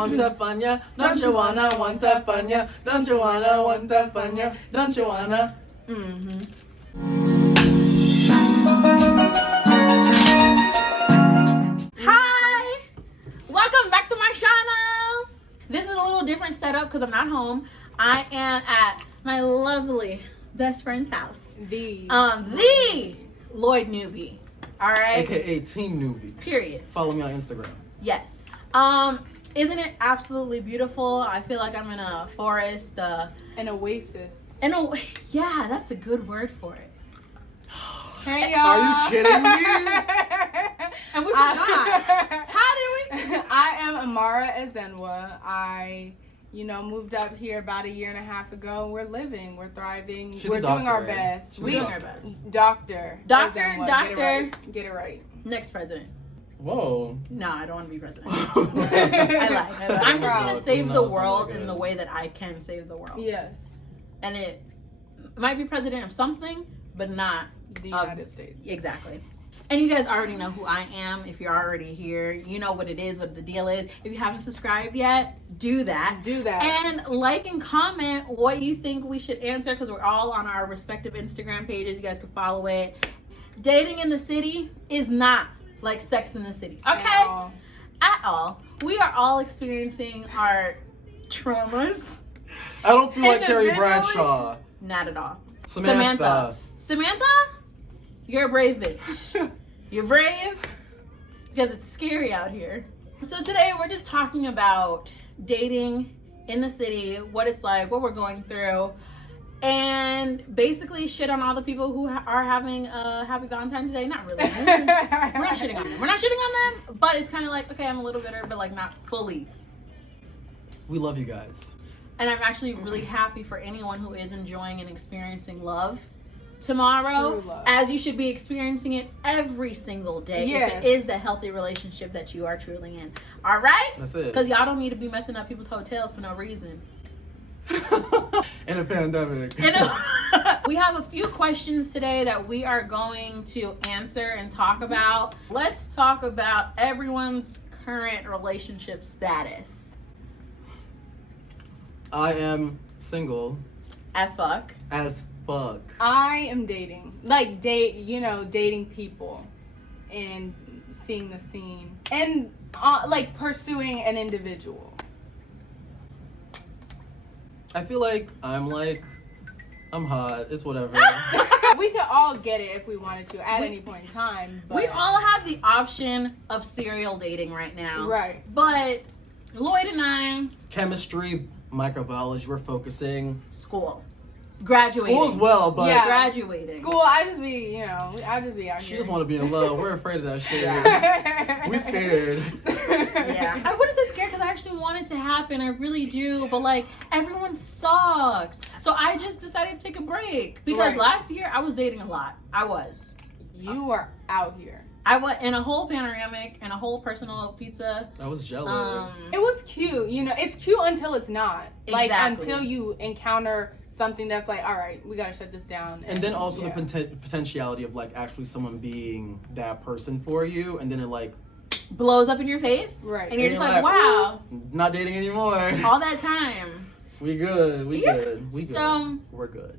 Want to fanya? Don't you wanna? Want to fanya? Don't you wanna? Want to fanya? Don't you wanna? Hi! Welcome back to my channel. This is a little different setup because I'm not home. I am at my lovely best friend's house. The Lloyd Newbie. All right. AKA Team Newbie. Period. Follow me on Instagram. Yes. Isn't it absolutely beautiful? I feel like I'm in a forest. An oasis. Yeah, that's a good word for it. Hey y'all. Are you kidding me? And we forgot. How did we? I am Amara Ezenwa. I, moved up here about a year and a half ago. We're living. We're thriving. She's we're a doctor, doing our right? best. She's We a doing our best. Doctor. Doctor. Get it right. Next president. Whoa. No, I don't want to be president. I like. I'm just gonna save the world like in the way that I can save the world. Yes. And it might be president of something, but not The United States. Exactly. And you guys already know who I am. If you're already here, you know what it is, what the deal is. If you haven't subscribed yet, do that. Do that. And like and comment what you think we should answer, because we're all on our respective Instagram pages. You guys can follow it. Dating in the city is not like Sex in the City. Okay? At all. We are all experiencing our traumas. I don't feel like Carrie Individually? Bradshaw. Not at all. Samantha. Samantha, you're a brave bitch. You're brave because it's scary out here. So today we're just talking about dating in the city, what it's like, what we're going through, and basically shit on all the people who are having a Happy Valentines Day. Not really. We're not shitting on them. We're not shitting on them, but it's kind of like, okay, I'm a little bitter, but like not fully. We love you guys. And I'm actually really happy for anyone who is enjoying and experiencing love tomorrow, True love. as you should be experiencing it every single day. Yes. If it is the healthy relationship that you are truly in. All right? That's it. Because y'all don't need to be messing up people's hotels for no reason. In a pandemic. We have a few questions today that we are going to answer and talk about. Let's talk about everyone's current relationship status. I am single As fuck. as fuck. I am dating. Like dating people and seeing the scene and like pursuing an individual. I feel like I'm hot. It's whatever. We could all get it if we wanted to at any point in time. But We all have the option of serial dating right now. Right. But Lloyd and I, Chemistry, microbiology, we're focusing. school. Graduating. School as well, but Yeah. Graduating. school, I just be out she here. just want to be in love. We're afraid of that shit. We scared. Yeah. I wouldn't say scared because I actually want it to happen. I really do. But like, everyone sucks. So I just decided to take a break. Because Right. last year I was dating a lot. I was. You are out here. I was in a whole panoramic and a whole personal pizza. I was jealous. It was cute. It's cute until it's not. Like, Exactly. until you encounter something that's like, all right, we got to shut this down. And then also yeah. the potentiality of like actually someone being that person for you, and then it like Blows up in your face. Right. And you're And just you're like, like, wow. not dating anymore. All that time. We good. We Yeah. good. We good. So- We're good.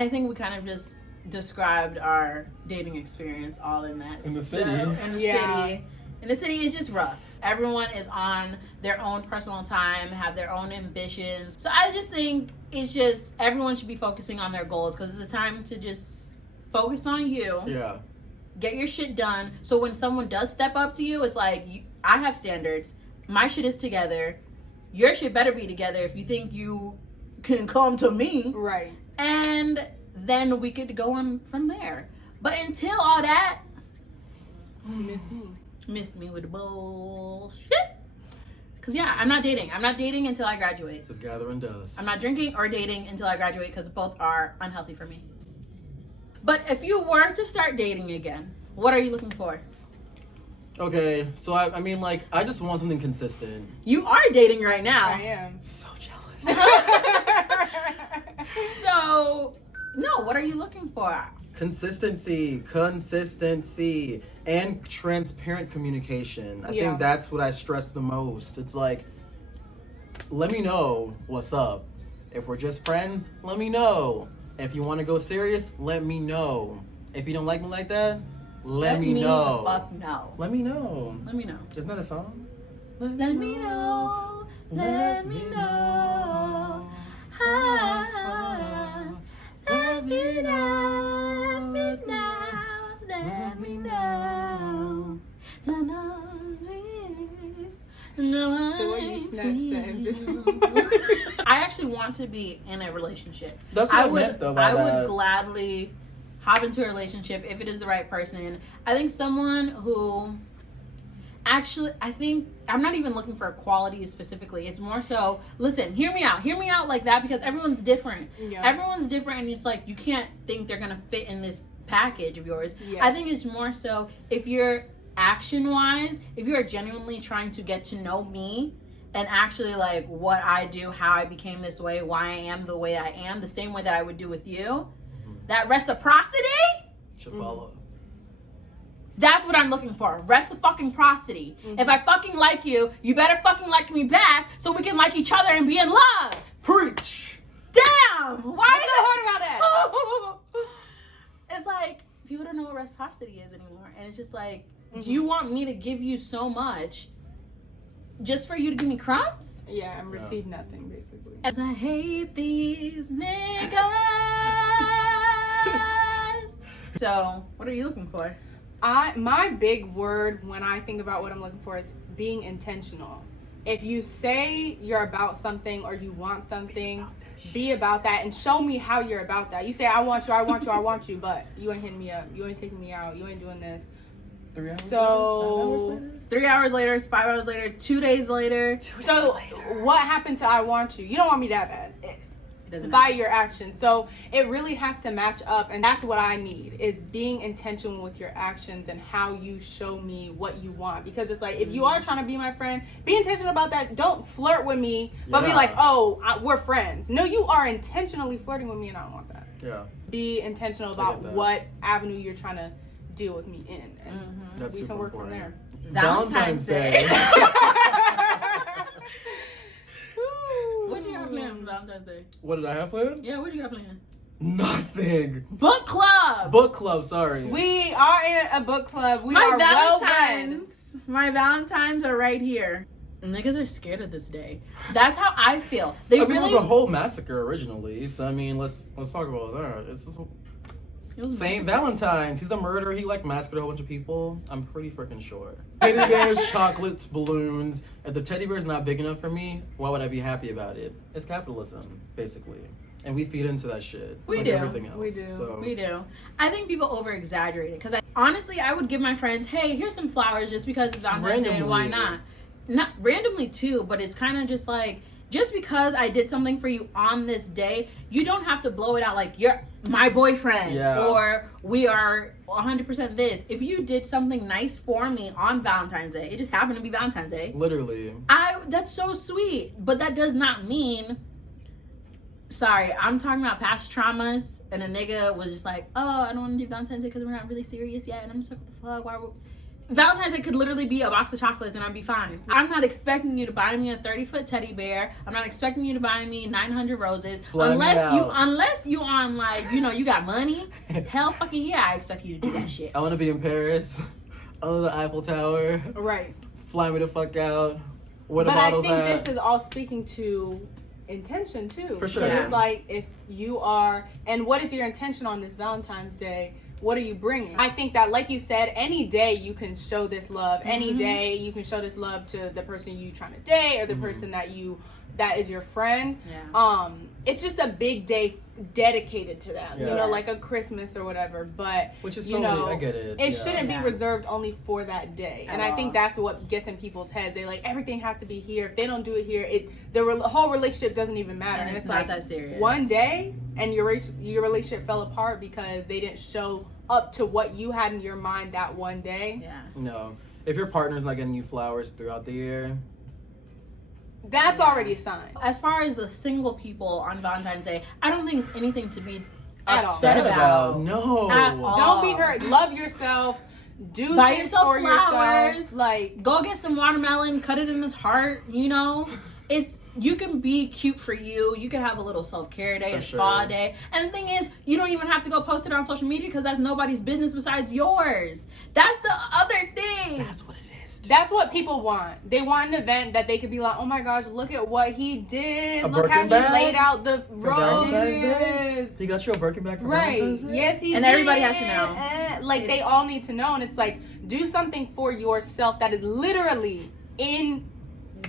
I think we kind of just described our dating experience all in that. In the city. In the Yeah. city. In the city is just rough. Everyone is on their own personal time, have their own ambitions. So I just think it's just everyone should be focusing on their goals because it's a time to just focus on you. Yeah. Get your shit done. So when someone does step up to you, it's like, I have standards. My shit is together. Your shit better be together if you think you can come to me. Right. And then we could go on from there. But until all that, missed me with the bullshit. Because, yeah, I'm not dating. I'm not dating until I graduate. Just gathering dust. I'm not drinking or dating until I graduate because both are unhealthy for me. But if you were to start dating again, what are you looking for? Okay, so I mean, like, I just want something consistent. You are dating right now. I am. So jealous. So, no, what are you looking for? Consistency, and transparent communication. I Yeah. think that's what I stress the most. It's like, let me know what's up. If we're just friends, let me know. If you want to go serious, let me know. If you don't like me like that, let me know. The fuck know. Let me know. Let me know. Isn't that a song? Let me know. Let me know. Let me know. Let me know. Let me know. The way you snatched that invisible. I actually want to be in a relationship. That's what I meant, though, by I that. would gladly hop into a relationship if it is the right person. I think someone who actually, I'm not even looking for qualities specifically. It's more so, listen, hear me out like that, because everyone's different. Yeah. Everyone's different, and it's like, you can't think they're gonna fit in this package of yours. Yes. I think it's more so, if you're action-wise, if you're genuinely trying to get to know me and actually like what I do, how I became this way, why I am the way I am, the same way that I would do with you, that reciprocity should follow. That's what I'm looking for. Reciprocity. If I fucking like you, you better fucking like me back so we can like each other and be in love. Preach. Damn! Why I never heard about that? It's like, people don't know what reciprocity is anymore. And it's just like, do you want me to give you so much just for you to give me crumbs? Yeah, and receive nothing, basically. As I hate these niggas. So, what are you looking for? My big word when I think about what I'm looking for is being intentional. If you say you're about something or you want something, be about that and show me how you're about that. You say, I want you, I want you, I want you, but you ain't hitting me up. You ain't taking me out. You ain't doing this. 3 hours So, later? 3 hours later, 5 hours later, 2 days later. So what happened to I want you? You don't want me that bad. It doesn't By matter. your actions. So it really has to match up, and that's what I need, is being intentional with your actions and how you show me what you want. Because it's like, if you are trying to be my friend, be intentional about that. Don't flirt with me, but be Yeah. like, we're friends. No, you are intentionally flirting with me, and I don't want that. Yeah. Be intentional I about get that. what avenue you're trying to deal with me in, and That's we super can work from important. there. Valentine's Day. What you got planned for Valentine's Day? What did I have planned? Yeah, what you got planned? Nothing. Book club. Book club, sorry. We are in a book club. We My are well read. Valentines. My Valentines are right here. Niggas are scared of this day. That's how I feel. They I mean, really. it was a whole massacre originally, so I mean, let's talk about that. It's just It was Saint Valentine's. He's a murderer. He like massacred a whole bunch of people. I'm pretty freaking sure. Teddy bears, chocolates, balloons. If the teddy bear's not big enough for me, why would I be happy about it? It's capitalism, basically, and we feed into that shit. We like do. Everything else. We do. So. We do. I think people over exaggerate it, because honestly, I would give my friends, hey, here's some flowers just because it's Valentine's Day, and why not? Not randomly too, but it's kind of just like, just because I did something for you on this day, you don't have to blow it out like you're my boyfriend or we are 100% this. If you did something nice for me on Valentine's Day, it just happened to be Valentine's Day. Literally. That's so sweet, but that does not mean. Sorry, I'm talking about past traumas, and a nigga was just like, oh, I don't want to do Valentine's Day because we're not really serious yet, and I'm just like, what the fuck? Why would... Valentine's Day could literally be a box of chocolates and I'd be fine. I'm not expecting you to buy me a 30-foot teddy bear. I'm not expecting you to buy me 900 roses. Unless you on like, you got money. Hell fucking yeah, I expect you to do that shit. I want to be in Paris, under the Eiffel Tower. Right. Fly me the fuck out. Where the But I bottles think at. this is all speaking to intention too. For sure. But Yeah. it's like, if you are, and what is your intention on this Valentine's Day? What are you bringing? I think that, like you said, any day you can show this love. Any day you can show this love to the person you trying to date or the person that is your friend. Yeah. It's just a big day dedicated to that. Yeah. Like a Christmas or whatever. But Which is I get it. It shouldn't Yeah. be reserved only for that day. And I think that's what gets in people's heads. They like, everything has to be here. If they don't do it here, the whole relationship doesn't even matter. And it's not like that serious. One day and your relationship fell apart because they didn't show up to what you had in your mind that one day. Yeah. No. If your partner's not getting you flowers throughout the year, That's already a sign. As far as the single people on Valentine's Day, I don't think it's anything to be At all. upset about. No. At all. Don't be hurt. Love yourself. Do Buy things yourself for flowers. yourself. Like, Go get some watermelon, cut it in his heart, you can be cute for you. You can have a little self-care day, For a spa sure. day. And the thing is, you don't even have to go post it on social media because that's nobody's business besides yours. That's the other thing. That's what it is. That's what people want. They want an event that they could be like, oh my gosh, look at what he did. A Look how Birkin he bag? laid out the For Valentine's Day? roses. He got you a Birkin bag for Right. Valentine's Day? Yes, he And did. everybody has to know. Like, they all need to know. And it's like, do something for yourself that is literally in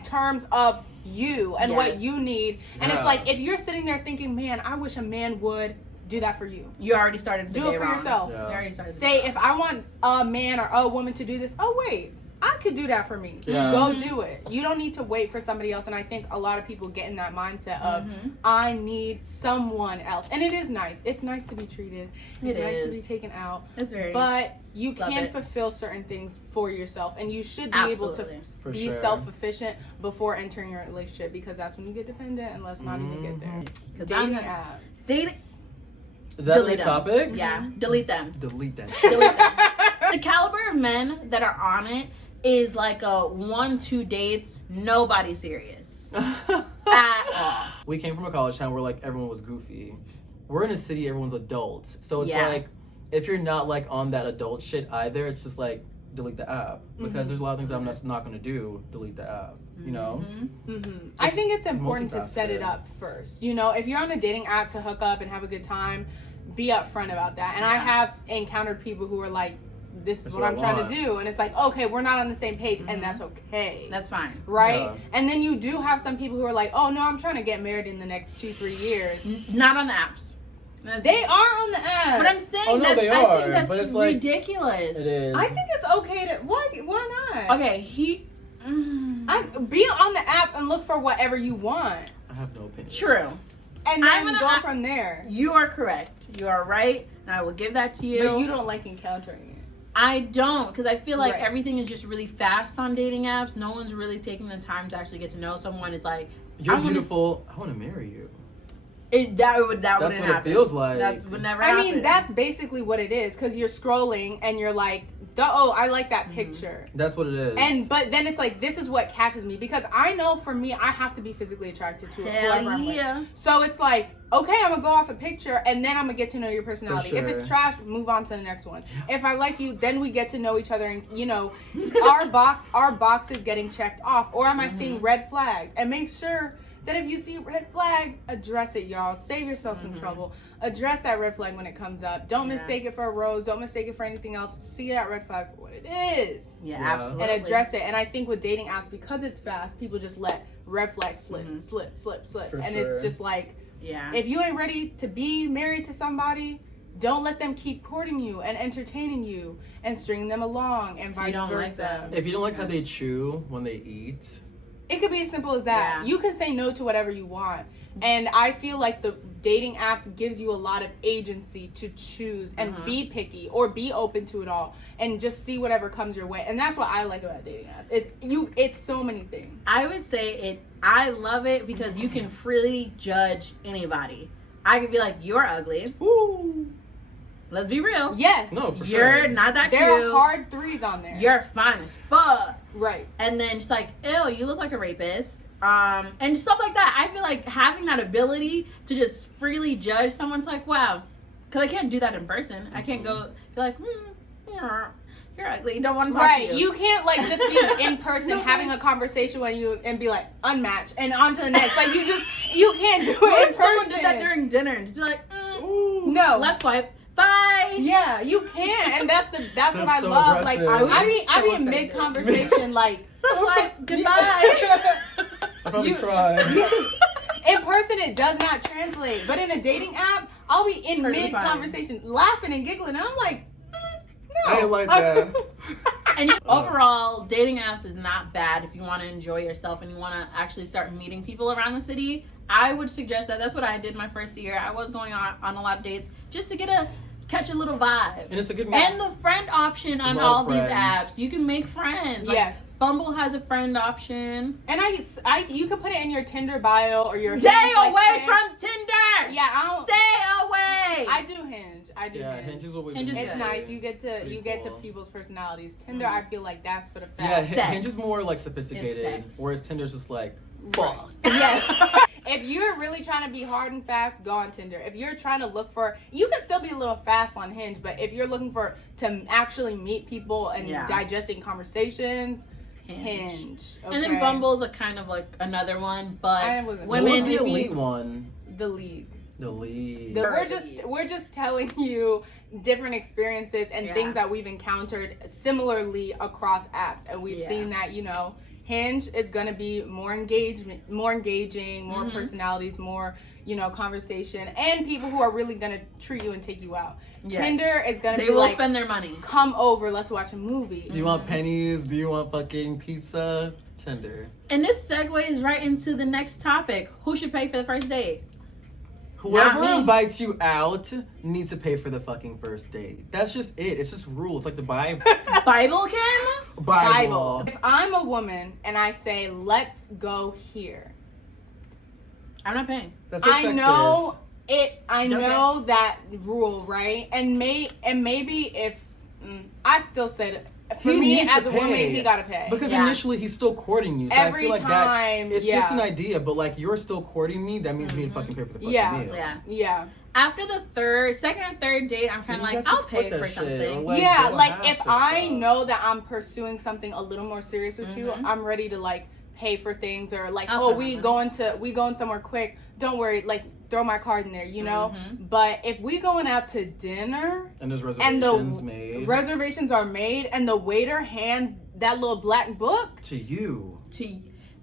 terms of you and what Yes. you need. And Yeah. it's like, if you're sitting there thinking, man, I wish a man would do that for you. You already started the Do day it for wrong. yourself. Yeah. You already started the Say, day if I want a man or a woman to do this, oh, wait, I could do that for me. Yeah. Go do it. You don't need to wait for somebody else. And I think a lot of people get in that mindset of, I need someone else. And it is nice. It's nice to be treated. It's It nice to is. be taken out. It's very But you Love can it. fulfill certain things for yourself. And you should be able to Absolutely. For be sure. self-efficient before entering your relationship, because that's when you get dependent, and let's not even get there. Because Dating I'm apps. dating. Is that the Delete next them. topic? Yeah, delete them. Delete that. Delete them. The caliber of men that are on it is like a 1-2 dates, nobody serious at all. We came from a college town where like everyone was goofy. We're in a city, everyone's adults. So it's Yeah. like, if you're not like on that adult shit either, it's just like delete the app. Because there's a lot of things I'm just not gonna do, delete the app. You know? I think it's important to multifaceted. set it up first. You know, if you're on a dating app to hook up and have a good time, be upfront about that. And I have encountered people who are like, this is That's what what I'm I trying want. to do. And it's like, okay, we're not on the same page, and that's okay. That's fine. right? Yeah. And then you do have some people who are like, oh, no, I'm trying to get married in the next 2-3 years. Not on the apps. They are on the app. But I'm saying Oh, no, that's, they I are, think that's but it's like- ridiculous. It is. I think it's okay to, why not? Okay, Be on the app and look for whatever you want. I have no opinion. true. And I'm then gonna- go from there. You are correct. You are right, and I will give that to you. But you don't like encountering it. I don't, because I feel like Right. everything is just really fast on dating apps. No one's really taking the time to actually get to know someone. It's like, You're I wanna- beautiful. I want to marry you. that wouldn't That's what it happen. feels like. That would never I happen. mean, that's basically what it is, because you're scrolling and you're like, oh, I like that picture. That's what it is. But then it's like, this is what catches me, because I know for me, I have to be physically attracted to whoever Hell I'm with. yeah. So it's like, okay, I'm gonna go off a picture, and then I'm gonna get to know your personality. For If it's sure. trash, move on to the next one. If I like you, then we get to know each other, and you know, our box is getting checked off. Or am I seeing red flags? And make sure that if you see a red flag, address it, y'all. Save yourself some trouble. Address that red flag when it comes up. Don't mistake it for a rose. Don't mistake it for anything else. See that red flag for what it is. Yeah, Yeah. absolutely. And address it. And I think with dating apps, because it's fast, people just let red flags slip. For And sure. it's just like, Yeah. if you ain't ready to be married to somebody, don't let them keep courting you and entertaining you and stringing them along and vice don't like versa. that. if you don't like how they chew when they eat, It could be as simple as that. Yeah. You can say no to whatever you want. And I feel like the dating apps gives you a lot of agency to choose and be picky or be open to it all and just see whatever comes your way. And that's what I like about dating apps. It's so many things. I would say I love it because you can freely judge anybody. I could be like, you're ugly. woo. Let's be real. Yes. No, for You're sure. not that There cute. are hard threes on there. You're fine as fuck. right. And then just like, ew, you look like a rapist. And stuff like that. I feel like having that ability to just freely judge someone's like, wow. Because I can't do that in person. I can't go be like, you're ugly. Don't want to talk Right, to you can't like just be in person No, having a bitch. conversation when you and be like unmatched and on to the next. Like you can't do What it in if someone person. did that during dinner and just be like, Ooh. No, left swipe, bye. yeah, you can't, and that's what That's I so love. Like aggressive. I be So in offended. mid conversation, like Left swipe, goodbye. I probably You- cried. in person it does not translate, but in a dating app, I'll be in Perfectly mid fine. conversation, laughing and giggling, and I'm like, no, I ain't like that. And overall, dating apps is not bad if you want to enjoy yourself and you want to actually start meeting people around the city. I would suggest that. That's what I did my first year. I was going on a lot of dates just to catch a little vibe. And it's a good And the friend option on Love all these friends. apps, you can make friends. Like, Yes. Bumble has a friend option. And I you could put it in your Tinder bio or your Stay Hinge, like, away say- from Tinder. Yeah, I don't. Stay away. I do Hinge. I do Yeah, Hinge. Hinge is what we've Hinge been is It's doing. nice. You get to Pretty get to cool. people's personalities. Tinder, I feel like that's for the Yeah, fast. Sex. Hinge is more like It's sophisticated, sex. whereas Tinder's just like fuck. Yes. If you're really trying to be hard and fast, go on Tinder. If you're trying to look for, you can still be a little fast on Hinge, but if you're looking for to actually meet people and digesting conversations, Hinge. Okay? And then Bumble's a kind of like another one, but What women. was the elite one? The League. The League. We're just telling you different experiences and things that we've encountered similarly across apps, and we've seen that, you know, Hinge is going to be more engaging, more personalities, more, you know, conversation, and people who are really going to treat you and take you out. Yes. Tinder is going to be they will like, spend their money. Come over, let's watch a movie. Do you want pennies? Do you want fucking pizza? Tinder. And this segues right into the next topic. Who should pay for the first date? Whoever invites you out needs to pay for the fucking first date. That's just it. It's just rules. It's like the Bible. Bible, Kim? Bible. If I'm a woman and I say, let's go here, I'm not paying. That's what I sex know is. it. I know that rule, right? And maybe if I still say that. For me, as a woman, he gotta pay. Because initially he's still courting you. So Every I feel like time, that, it's just an idea, but like you're still courting me, that means you need to fucking pay for the fucking meal. Yeah. After the second or third date, I'm kind of like, I'll pay for something. Like, if I know that I'm pursuing something a little more serious with you, I'm ready to like pay for things, or like, we going somewhere quick. Don't worry, like throw my card in there, you know. But if we going out to dinner and there's reservations are made, and the waiter hands that little black book to you.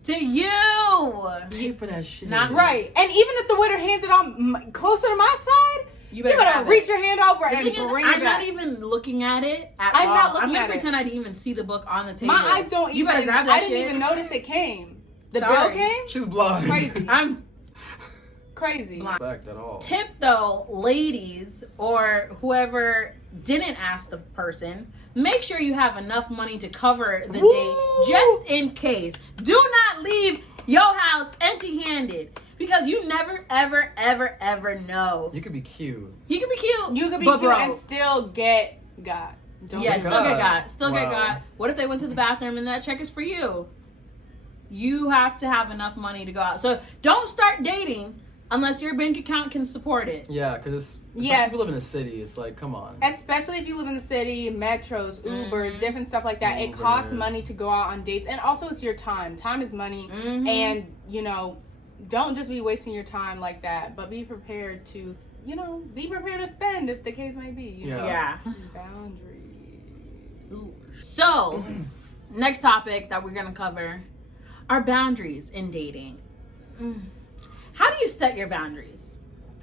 Pay for that shit. Not right. And even if the waiter hands it on closer to my side, you better reach your hand over and bring it back. I'm not even looking at it at all. I'm gonna pretend I didn't even see the book on the table. My eyes don't you even. Better grab that I didn't even notice it came. The bill came. She's blind. Crazy. I'm crazy. Fact at all. Tip though, ladies or whoever didn't ask the person, make sure you have enough money to cover the date, just in case. Do not leave your house empty-handed, because you never, ever, ever, ever know. You could be cute. You could be cute. You could be cute and still get got. Still get got. Still get got. What if they went to the bathroom and that check is for you? You have to have enough money to go out. So don't start dating unless your bank account can support it. Yeah, because if you live in a city, it's like, come on. Especially if you live in the city, metros, Ubers, different stuff like that. It costs money to go out on dates. And also it's your time. Time is money. And, you know, don't just be wasting your time like that, but be prepared to, you know, spend if the case may be. You know? Yeah. Boundaries. Ooh. So, next topic that we're going to cover are boundaries in dating. How do you set your boundaries?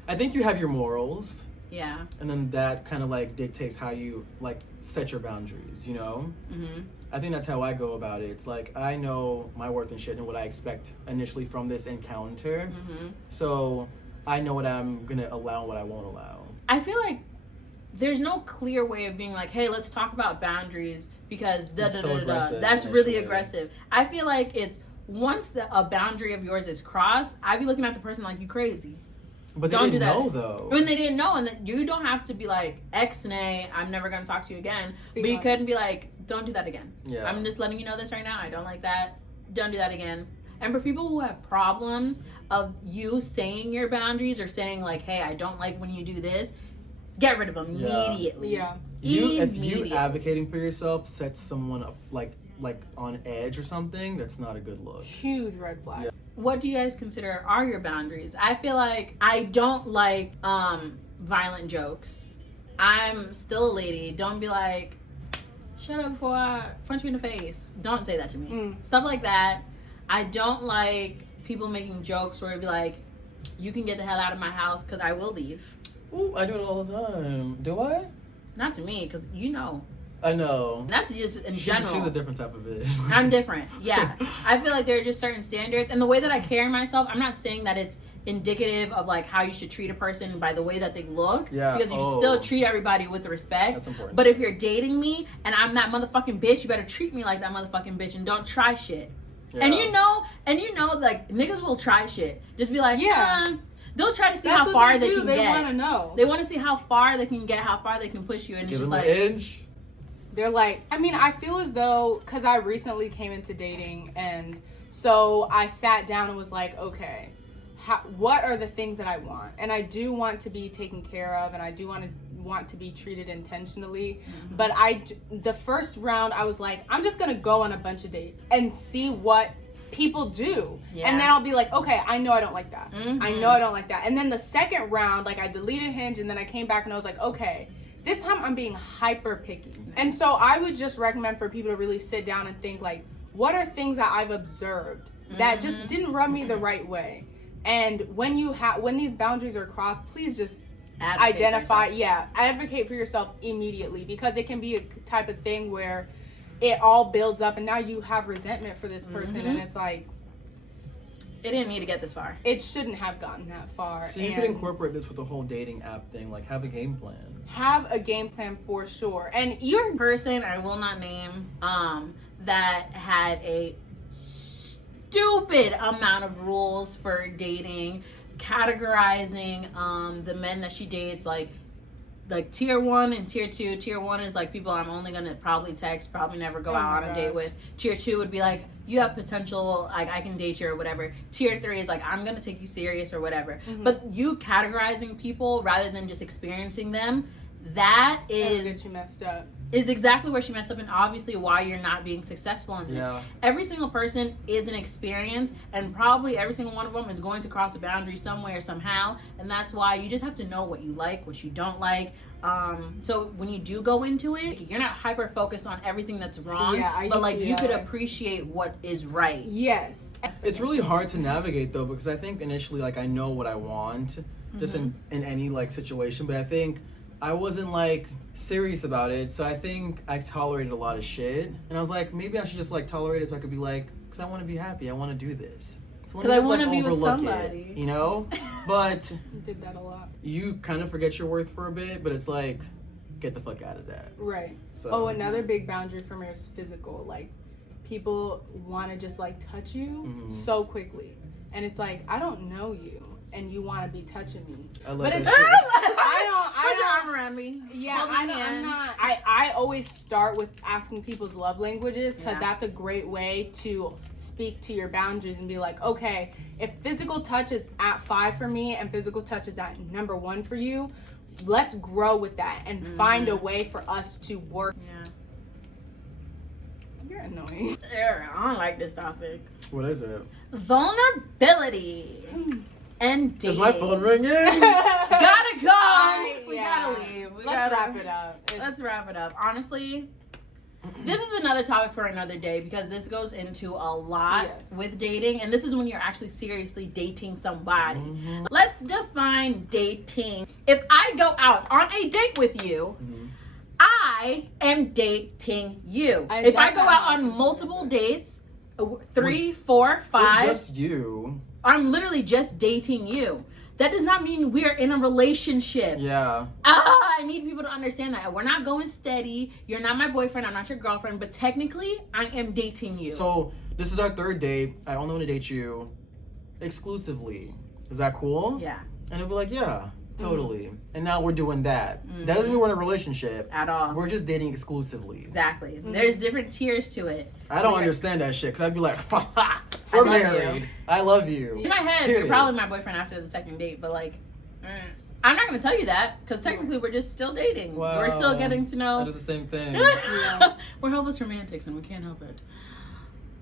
I think you have your morals. Yeah. And then that kind of like dictates how you like set your boundaries, you know? I think that's how I go about it. It's like, I know my worth and shit and what I expect initially from this encounter. So I know what I'm going to allow and what I won't allow. I feel like there's no clear way of being like, hey, let's talk about boundaries because that's really aggressive. I feel like it's once a boundary of yours is crossed, I'd be looking at the person like, you crazy. But they didn't know, though. When they didn't know, and you don't have to be like, X-nay, I'm never going to talk to you again. But you couldn't be like, don't do that again. Yeah. I'm just letting you know this right now. I don't like that. Don't do that again. And for people who have problems of you saying your boundaries or saying like, hey, I don't like when you do this, get rid of them immediately. Yeah. If you advocating for yourself sets someone up like on edge or something, that's not a good look. Huge red flag. Yeah. What do you guys consider are your boundaries? I feel like I don't like violent jokes. I'm still a lady. Don't be like, shut up before I punch you in the face. Don't say that to me. Stuff like that. I don't like people making jokes where it'd be like, you can get the hell out of my house because I will leave. Ooh, I do it all the time. Do I? Not to me, because you know. I know. That's just in general. She's a different type of bitch. I'm different. Yeah. I feel like there are just certain standards. And the way that I carry myself, I'm not saying that it's indicative of like how you should treat a person by the way that they look. Yeah. Because you still treat everybody with respect. That's important. But if you're dating me and I'm that motherfucking bitch, you better treat me like that motherfucking bitch and don't try shit. Yeah. And you know, like niggas will try shit. Just be like, they'll try to see how far they can get. They want to know. They want to see how far they can get, how far they can push you. And Give it's just them like, an inch. They're like, I mean, I feel as though, because I recently came into dating and, So I sat down and was like, okay, what are the things that I want? And I do want to be taken care of, and I do want to be treated intentionally. But the first round, I was like, I'm just gonna go on a bunch of dates and see what people do. And then I'll be like, okay, I know I don't like that. I know I don't like that. And then the second round, like, I deleted Hinge, and then I came back and I was like, okay, this time I'm being hyper picky. And so I would just recommend for people to really sit down and think, like, what are things that I've observed that just didn't rub me the right way? And when these boundaries are crossed, please just advocate for yourself immediately, because it can be a type of thing where it all builds up and now you have resentment for this person, and it's like, it didn't need to get this far. It shouldn't have gotten that far. So you could incorporate this with the whole dating app thing, like have a game plan. Have a game plan for sure. And you're person I will not name that had a stupid amount of rules for dating, categorizing the men that she dates like tier 1 and tier 2. Tier 1 is like people I'm only gonna probably text, probably never go out on a date with. Tier 2 would be like, you have potential, like I can date you or whatever. Tier 3 is like, I'm gonna take you serious or whatever. But you categorizing people rather than just experiencing them, that is you messed up. Is exactly where she messed up, and obviously why you're not being successful in this. Every single person is an experience, and probably every single one of them is going to cross a boundary somewhere, somehow, and that's why you just have to know what you like, what you don't like. So when you do go into it, you're not hyper focused on everything that's wrong, but like you could appreciate what is right. Yes. It's really hard to navigate though, because I think initially, like, I know what I want, just in any like situation, but I think I wasn't like serious about it, so I think I tolerated a lot of shit, and I was like, maybe I should just like tolerate it so I could be like, because I want to be happy, I want to do this, so let me just like overlook it, you know. But you did that a lot. You kind of forget your worth for a bit, but it's like, get the fuck out of that. Right. So another big boundary for me is physical. Like, people want to just like touch you so quickly, and it's like, I don't know you, and you want to be touching me. I love but that it's shit. Put your arm around me. Yeah, I'm not. I always start with asking people's love languages, because that's a great way to speak to your boundaries and be like, okay, if physical touch is at 5 for me and physical touch is at number 1 for you, let's grow with that and find a way for us to work. Yeah. You're annoying. I don't like this topic. What is it? Vulnerability. And dating. Is my phone ringing? Gotta go. We gotta leave. Let's wrap it up. Let's wrap it up. Honestly, this is another topic for another day, because this goes into a lot with dating, and this is when you're actually seriously dating somebody. Let's define dating. If I go out on a date with you, I am dating you. If I go out on multiple dates, 3, 4, 5, just you. I'm literally just dating you. That does not mean we're in a relationship. I need people to understand that. We're not going steady. You're not my boyfriend. I'm not your girlfriend. But technically, I am dating you. So this is our 3rd date. I only want to date you exclusively. Is that cool? Yeah. And it'll be like, yeah, totally. And now we're doing that. That doesn't mean we're in a relationship. At all. We're just dating exclusively. Exactly. There's different tiers to it. I don't understand that shit, because I'd be like, we're married. I love you. In my head, Period. you're probably my boyfriend after the 2nd date, but like, I'm not going to tell you that, because technically we're just still dating. Wow. We're still getting to know. I do the same thing. We're hopeless romantics, and we can't help it.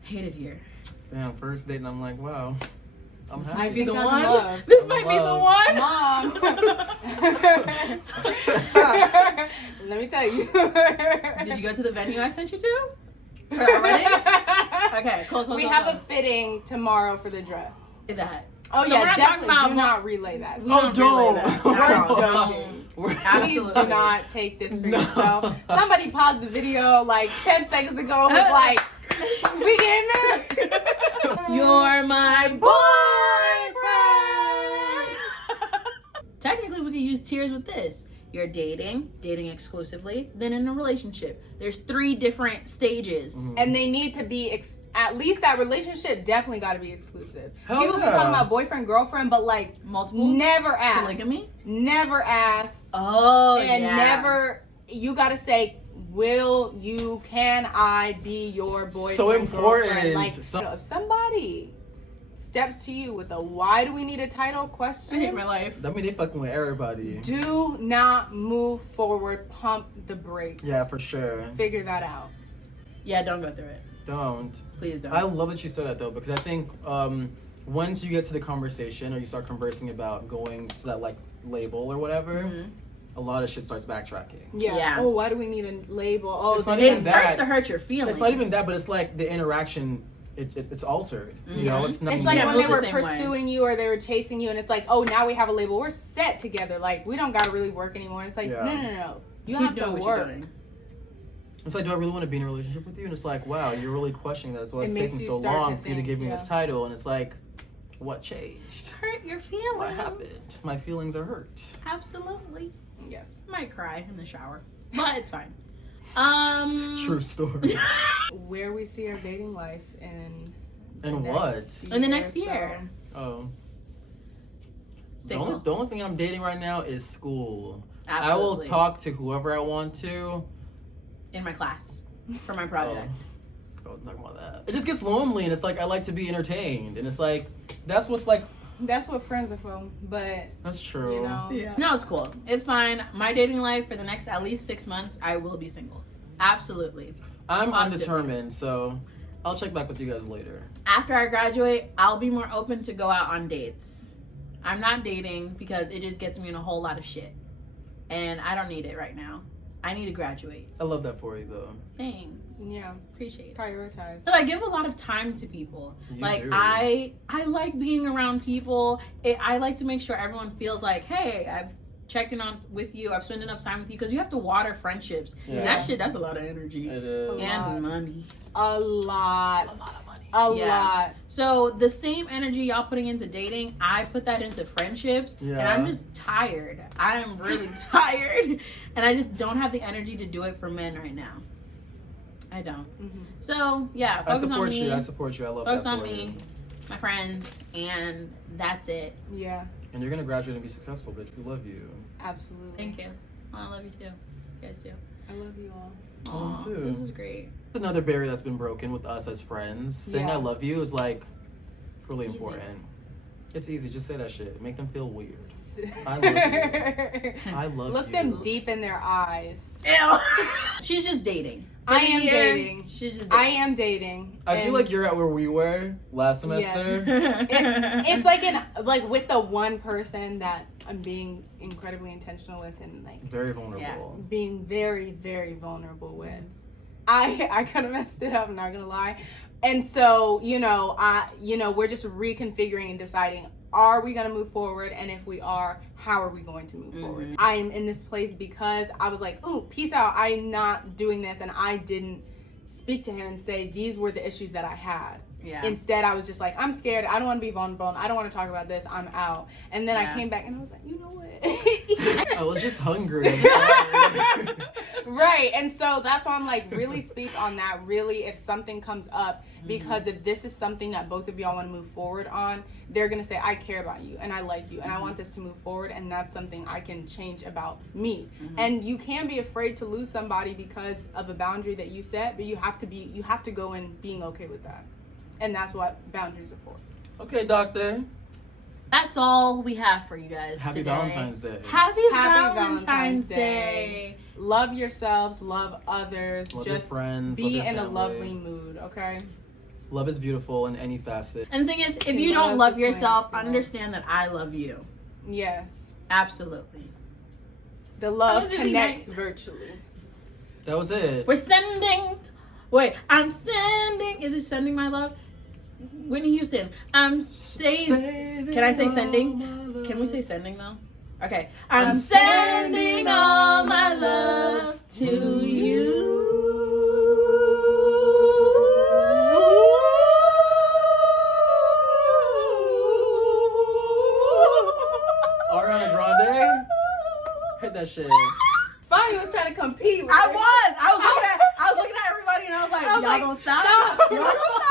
Hate it here. Damn, 1st date, and I'm like, wow. I'm This happy. might be the I'm one. love. This might be the one. Mom. Let me tell you. Did you go to the venue I sent you to? For our wedding? Okay, cool. We have a fitting tomorrow for the dress. That. Oh So yeah, we're not definitely talking about do not relay that. We don't relay that. We're No. joking. We're Please absolutely do not take this for yourself. Somebody paused the video like 10 seconds ago and was like, we getting there? You're my boyfriend. Technically, we could use tiers with this. You're dating exclusively, then in a relationship. There's 3 different stages. And they need to be, at least that relationship definitely got to be exclusive. Hell People be talking about boyfriend, girlfriend, but like, Multiple? never ask. Polygamy? Never ask. Oh, And yeah. never, you got to say, can I be your boyfriend? So important. Girlfriend? Like, if somebody steps to you with a "why do we need a title?" question, I hate my life. That mean they fucking with everybody. do not move forward. Pump the brakes. Yeah, for sure. Figure that out. Yeah, don't go through it. Don't. Please don't. I love that you said that though, because I think once you get to the conversation or you start conversing about going to that like label or whatever, a lot of shit starts backtracking. Yeah. Oh, why do we need a label? Oh, It's not It even starts that. to hurt your feelings. It's not even that, but it's like the interaction. It's altered. You know, it's not. It's like Yeah, when they move were the same way. pursuing you or they were chasing you, and it's like, oh, now we have a label. We're set together. Like, we don't got to really work anymore. And it's like, Yeah. no. You Keep have to doing what you're work. doing. It's like, do I really want to be in a relationship with you? And it's like, wow, you're really questioning that. That's why it's It makes taking you so start to long for you to think, give me yeah. this title. And it's like, what changed? Hurt your feelings. What happened? My feelings are hurt. Absolutely. Yes. I might cry in the shower, but it's fine. True story. Where we see our dating life in And the what? next In the next or year. so. Oh. Single. The only thing I'm dating right now is school. Absolutely. I will talk to whoever I want to. in my class for my project. I wasn't talking about that. It just gets lonely, and it's like I like to be entertained, and it's like that's what's like. That's what friends are for. But That's true. you know, No, it's cool. It's fine. My dating life for the next at least 6 months, I will be single. Absolutely. I'm Positive. undetermined, so I'll check back with you guys later. After I graduate, I'll be more open to go out on dates. I'm not dating because it just gets me in a whole lot of shit. And I don't need it right now. I need to graduate. I love that for you, though. Thanks. yeah, Appreciate it. prioritize. So I give a lot of time to people. You like do. I like being around people. I like to make sure everyone feels like, hey, I've checked in on with you. I've spent enough time with you because you have to water friendships. Yeah. And that shit, that's a lot of energy It is. Yeah. and money. A lot. A lot of money. A Yeah. lot. So the same energy y'all putting into dating, I put that into friendships, and Yeah. I'm just tired. I am really tired, and I just don't have the energy to do it for men right now. I don't. Mm-hmm. So yeah, I focus on support me. you. I support you. I love Focus that on for me, you. my friends, and that's it. Yeah, And you're gonna graduate and be successful, bitch. We love you. absolutely. Thank you. Oh, I love you too. You guys too. I love you all. Oh, Aw, too. This is great. It's another barrier that's been broken with us as friends. Saying Yeah. I love you is like really Easy. important. It's easy. Just say that shit. Make them feel weird. I love you. I love Look you. them deep in their eyes. Ew. She's just dating. For I the am year, dating. She's just I dating. am dating. I feel and like you're at where we were last semester. it's like with the one person that I'm being incredibly intentional with and like Very vulnerable. being very, very vulnerable with. I kind of messed it up, I'm not gonna lie. And so, we're just reconfiguring and deciding, are we gonna move forward? And if we are, how are we going to move forward? I'm in this place because I was like, ooh, peace out. I'm not doing this. And I didn't speak to him and say, these were the issues that I had. Yeah. Instead, I was just like, I'm scared. I don't want to be vulnerable. And I don't want to talk about this. I'm out. And then I Yeah. came back and I was like, you know what? I was just hungry. I'm sorry. Right. And so that's why I'm like, really speak on that. Really, if something comes up, because if this is something that both of y'all want to move forward on, they're going to say, I care about you and I like you and I want this to move forward. And that's something I can change about me. And you can be afraid to lose somebody because of a boundary that you set, but you have to go in being okay with that. And that's what boundaries are for. Okay, doctor. That's all we have for you guys Happy today. Valentine's Day. Happy Happy Valentine's Valentine's Day. Day. Love yourselves, love others, Love your just friends, love be your in a family. lovely mood, okay? Love is beautiful in any facet. And the thing is, if And you what don't else love is yourself, planned, understand that I love you. Yes. Absolutely. The love That was really connects nice. virtually. That was it. We're sending. Wait, I'm sending. Is it sending my love? Whitney Houston. I'm saying. Can I say sending? Can we say sending though? Okay. I'm sending all my love to you. Ariana Grande? Hit that shit. Fine, was trying to compete with I it. was looking at everybody and I was like, y'all gonna stop? Y'all gonna stop?